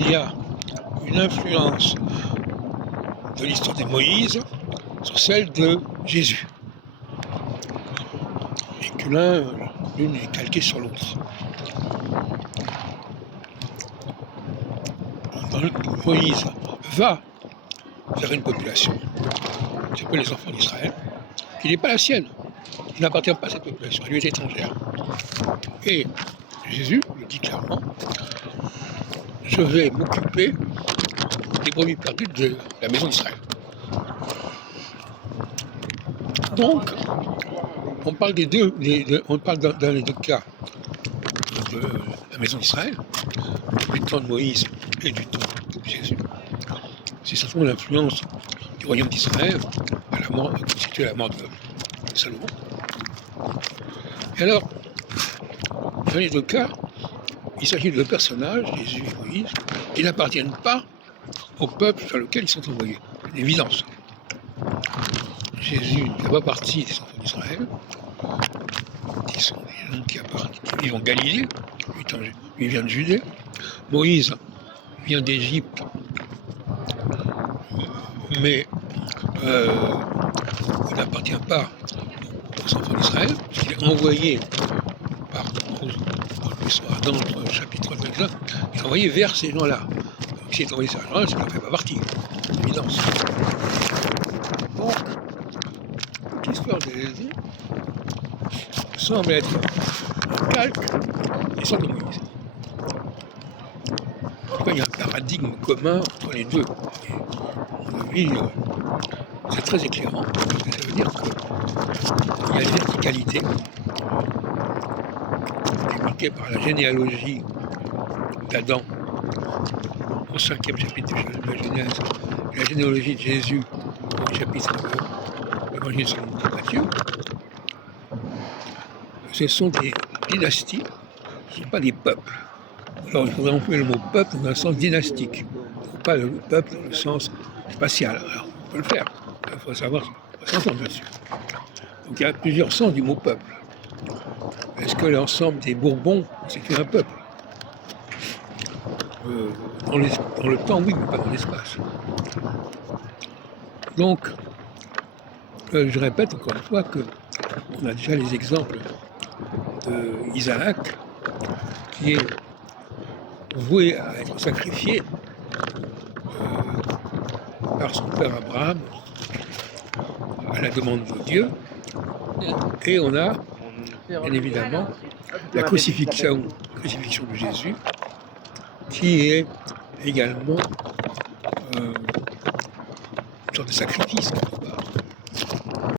qu'il y a une influence de l'histoire de Moïse sur celle de Jésus. Et que l'une est calquée sur l'autre. Moïse va vers une population qui s'appelle les enfants d'Israël, qui n'est pas la sienne. Il n'appartient pas à cette population, elle lui est étrangère. Et Jésus le dit clairement, je vais m'occuper des brebis perdues de la maison d'Israël. Donc, on parle on parle dans les deux cas de la maison d'Israël, du temps de Moïse et du temps de Jésus. C'est certainement l'influence du royaume d'Israël à la mort, constituée à la mort de Salomon. Et alors, dans les deux cas, il s'agit de deux personnages, Jésus et Moïse, qui n'appartiennent pas au peuple sur lequel ils sont envoyés. C'est une évidence. Jésus ne fait pas partie des enfants d'Israël, qui sont des gens qui vivent en Galilée, lui vient de Judée. Moïse vient d'Égypte, mais il n'appartient pas aux enfants d'Israël, puisqu'il est envoyé par dans notre chapitre 29, il est envoyé vers ces gens-là. Donc s'il est envoyé vers ces gens-là, ça n'en fait pas partie, c'est une évidence. Donc, l'histoire de Jésus semble être un calque des sortes de Moïse. En tout cas, il y a un paradigme commun entre les deux. Et c'est très éclairant, parce que ça veut dire qu'il y a une verticalité expliquée par la généalogie d'Adam au 5e chapitre de la Genèse, et la généalogie de Jésus au chapitre de l'Évangile selon Matthieu. Ce sont des dynasties, ce ne sont pas des peuples. Alors il faudrait employer le mot peuple dans un sens dynastique, pas le peuple dans le sens spatial. Alors on peut le faire, il faut savoir, on va s'entendre là-dessus. Donc il y a plusieurs sens du mot peuple. Est-ce que l'ensemble des Bourbons constitue un peuple? Dans le temps, oui, mais pas dans l'espace. Donc, je répète encore une fois qu'on a déjà les exemples d'Isaac, qui est voué à être sacrifié par son père Abraham à la demande de Dieu. Et on a, bien évidemment, la crucifixion de Jésus, qui est également une sorte de sacrifice, quelque part.